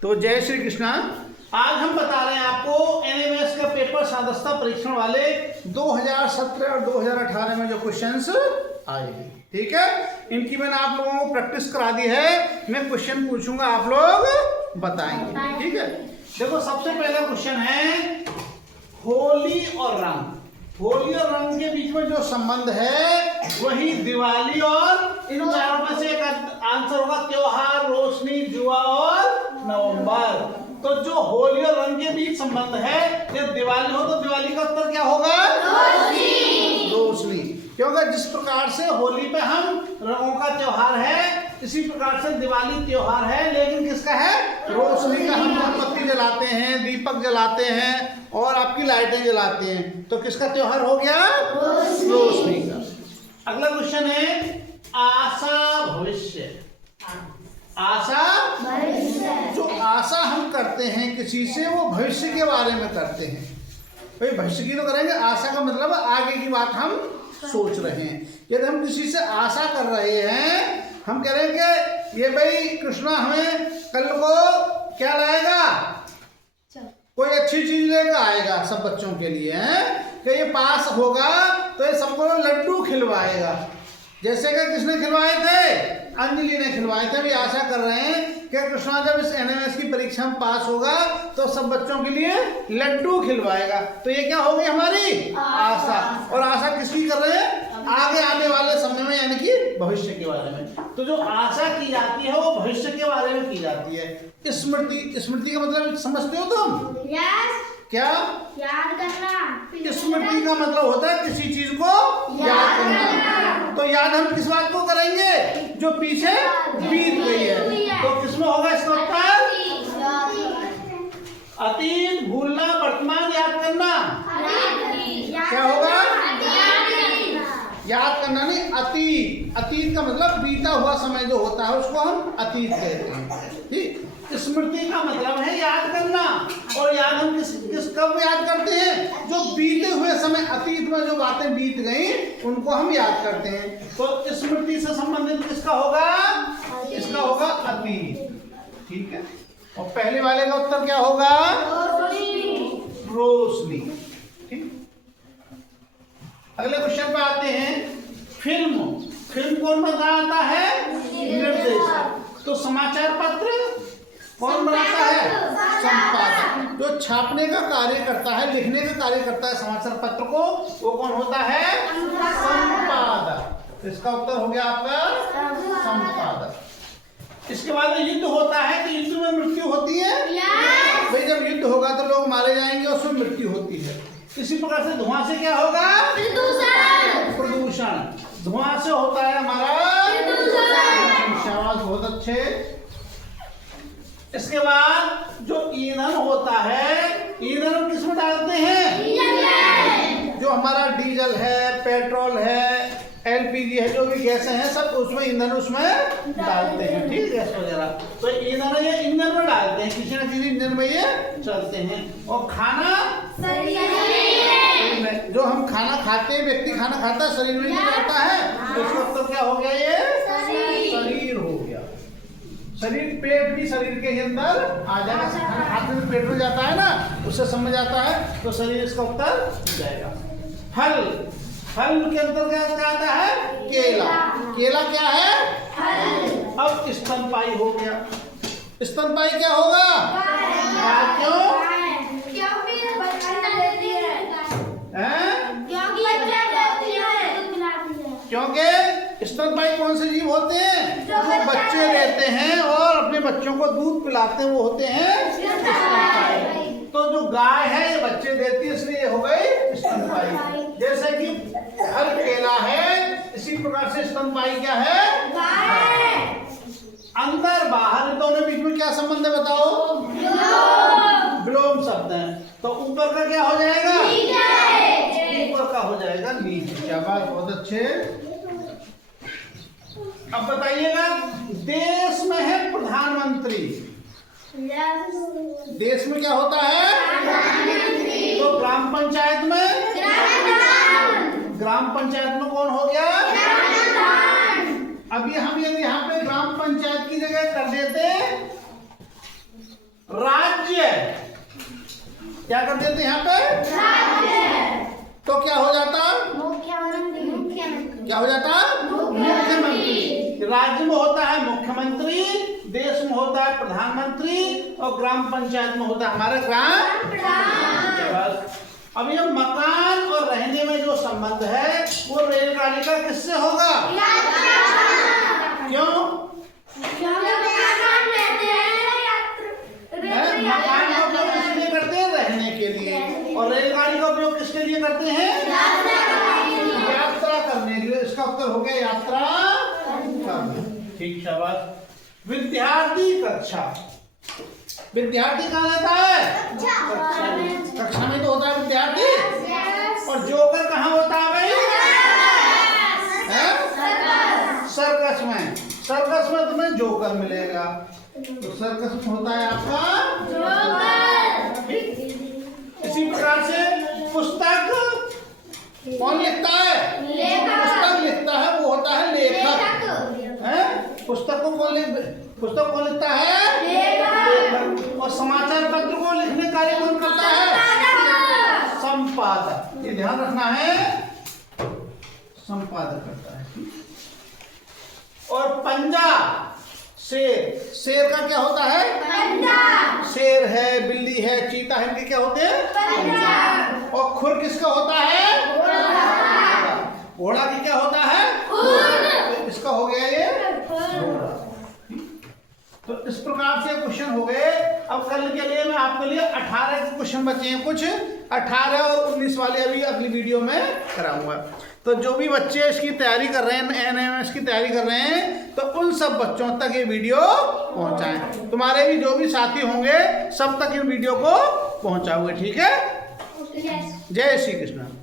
तो जय श्री कृष्णा। आज हम बता रहे हैं आपको एनएमएस का पेपर सदस्यता परीक्षण वाले 2017 और 2018 में जो क्वेश्चंस आए हैं, ठीक है, इनकी मैंने आप लोगों को प्रैक्टिस करा दी है। मैं क्वेश्चन पूछूंगा, आप लोग बताएंगे, ठीक है। देखो सबसे पहला क्वेश्चन है होली और रंग। होली और रंग के बीच में जो संबंध है वही दिवाली और इन चारों में से एक आंसर होगा त्योहार, रोशनी, जुआ और नवंबर। तो जो होली और रंग के बीच संबंध है, जब दिवाली हो तो दिवाली का उत्तर क्या होगा? रोशनी। रोशनी, क्योंकि जिस प्रकार से होली पे हम रंगों का त्योहार है, इसी प्रकार से दिवाली त्योहार है, लेकिन किसका है? रोशनी का। हम मोमबत्ती जलाते हैं, दीपक जलाते हैं और आपकी लाइटें जलाते हैं, तो किसका त्योहार हो गया? रोशनी का। अगला क्वेश्चन है आशा भविष्य। आशा भविष्य, जो आशा हम करते हैं किसी से, वो भविष्य के बारे में करते हैं। भाई भविष्य की तो करेंगे, आशा का मतलब आगे की बात हम सोच रहे हैं। यदि हम किसी से आशा कर रहे हैं, हम कह रहे हैं कि ये भाई कृष्णा हमें कल को क्या लाएगा, कोई अच्छी चीज लेकर आएगा सब बच्चों के लिए, हैं कि ये पास होगा तो ये सबको लड्डू खिलवाएगा। जैसे कि किसने खिलवाए थे? अंजलि ने खिलवाए थे। भी आशा कर रहे हैं कि कृष्णा जब इस एनएमएस की परीक्षा में पास होगा तो सब बच्चों के लिए लड्डू खिलवाएगा। तो ये क्या होगी? हमारी आशा। और आशा किसकी कर रहे हैं? आगे आने वाले समय में, यानी कि भविष्य के बारे में। तो जो आशा की जाती है वो भविष्य के बारे में की जाती है। स्मृति, स्मृति का मतलब समझते हो तुम? यस। क्या? याद करना। स्मृति का मतलब होता है किसी चीज को याद करना। तो याद हम किस बात को करेंगे? जो पीछे बीत गई है। तो किसमें होगा इसका उत्तर? अतीत भूलना, वर्तमान याद करना। क्या होगा? याद करना नहीं, अतीत। अतीत का मतलब बीता हुआ समय जो होता है उसको हम अतीत कहते हैं, ठीक। स्मृति का मतलब है याद करना। और याद हम किस कब याद करते हैं? जो बीते हुए समय, अतीत में जो बातें बीत गई उनको हम याद करते हैं। तो स्मृति से संबंधित किसका होगा? इसका होगा अतीत, ठीक है। और पहले वाले का उत्तर क्या होगा? रोशनी, ठीक। अगले क्वेश्चन पे आते हैं फिल्म। फिल्म कौन बनाता है? निर्देशक। तो समाचार पत्र कौन बनाता है? संपादक। जो छापने का कार्य करता है, लिखने का कार्य करता है समाचार पत्र को, वो कौन होता है? संपादक। इसका उत्तर हो गया आपका संपादक। इसके बाद युद्ध होता है, तो युद्ध में मृत्यु होती है। भाई जब युद्ध होगा तो लोग मारे जाएंगे, उसमें मृत्यु होती है। इसी प्रकार से धुआं से क्या होगा? प्रदूषण। प्रदूषण, धुआं से होता है हमारा प्रदूषण। शाबाश, बहुत अच्छे। इसके बाद जो ईंधन होता है, ईंधन हम किसमें डालते हैं? जो हमारा डीजल है, पेट्रोल है, एलपीजी है, जो भी गैसें हैं सब उसमें ईंधन उसमें डालते हैं, ठीक है, गैस वगैरह। तो ईंधन ये ईंधन में डालते हैं, किसी न किसी ईंधन में ये चलते हैं। और खाना, जो हम खाना खाते हैं, व्यक्ति खाना खाता है, शरीर में जाता है, तो उसका उत्तर क्या हो गया? ये शरीर हो गया। शरीर, पेट भी शरीर के अंदर आ जाएगा। खाना खाते हुए पेट में जाता है ना, उससे समझ आता है, तो शरीर इसका उत्तर हो जाएगा। फल, फल के अंदर क्या आता है? केला। केला क्या है? फल। अब स्तनपायी हो गया। स्तनपायी क्या होगा? क्यों? क्योंकि स्तनपायी कौन से जीव होते हैं? जो बच्चे लेते हैं और अपने बच्चों को दूध पिलाते हैं, वो होते हैं स्तनपायी। तो जो गाय है ये बच्चे देती है, इसलिए हो गई स्तनपायी। जैसे कि हर केला है, इसी प्रकार से स्तनपायी क्या है? गाय। अंदर बाहर दोनों बीच में क्या संबंध है बताओ? विलोम शब्द है। तो ऊपर का क्या हो जाएगा? ऊपर का हो जाएगा नीचे। क्या बात, बहुत अच्छे। अब बताइएगा, देश में है प्रधानमंत्री। देश में क्या होता है? तो ग्राम पंचायत में, ग्राम पंचायत में कौन हो गया? अभी हम यदि यहाँ पे ग्राम पंचायत की जगह कर देते क्या कर देते यहाँ पे? तो क्या हो जाता? मुख्यमंत्री। क्या हो जाता? मुख्यमंत्री। राज्य में होता है मुख्यमंत्री, देश में होता है प्रधानमंत्री और ग्राम पंचायत में होता है हमारा ग्राम। अब ये मकान और रहने में जो संबंध है वो रेलगाड़ी का किससे होगा? क्यों? मकान का उपयोग किसके लिए करते हैं? रहने के लिए। और रेलगाड़ी का उपयोग किसके लिए करते हैं? यात्रा करने के लिए। इसका उत्तर हो गया यात्रा करना। ठीक, शाबाश। विद्यार्थी कक्षा। विद्यार्थी कहाँ रहता है? कक्षा में तो होता है विद्यार्थी। और जोकर कहाँ होता है भाई? सर्कस में। सर्कस में तुम्हें जोकर मिलेगा। तो सर्कस में होता है आपका जोकर। इसी प्रकार से पुस्तक कौन लिखता है? पुस्तक लिखता है वो होता है लेखक। है? पुस्तक कौन लिखता है? लेखक। और समाचार पत्र को लिखने कार्य कौन करता है? संपादक। ये ध्यान रखना है, संपादक करता है। और पंजा, शेर। शेर का क्या होता है? पंजा। शेर है, बिल्ली है, चीता है, इनके क्या होते हैं? पंजा। और खुर किसका होता है? घोड़ा। घोड़ा की क्या होता है? खुर। इसका हो गया ये घोड़ा। तो इस प्रकार से क्वेश्चन हो गए। अब कल के लिए मैं आपके लिए 18 के क्वेश्चन बचे हैं, कुछ 18 और 19 वाले अभी अगली वीडियो में कराऊंगा। तो जो भी बच्चे इसकी तैयारी कर रहे हैं, एनएमएस की तैयारी कर रहे हैं, तो उन सब बच्चों तक ये वीडियो पहुंचाएं। तुम्हारे भी जो भी साथी होंगे सब तक इन वीडियो को पहुंचाओगे। ठीक है? जय श्री कृष्ण।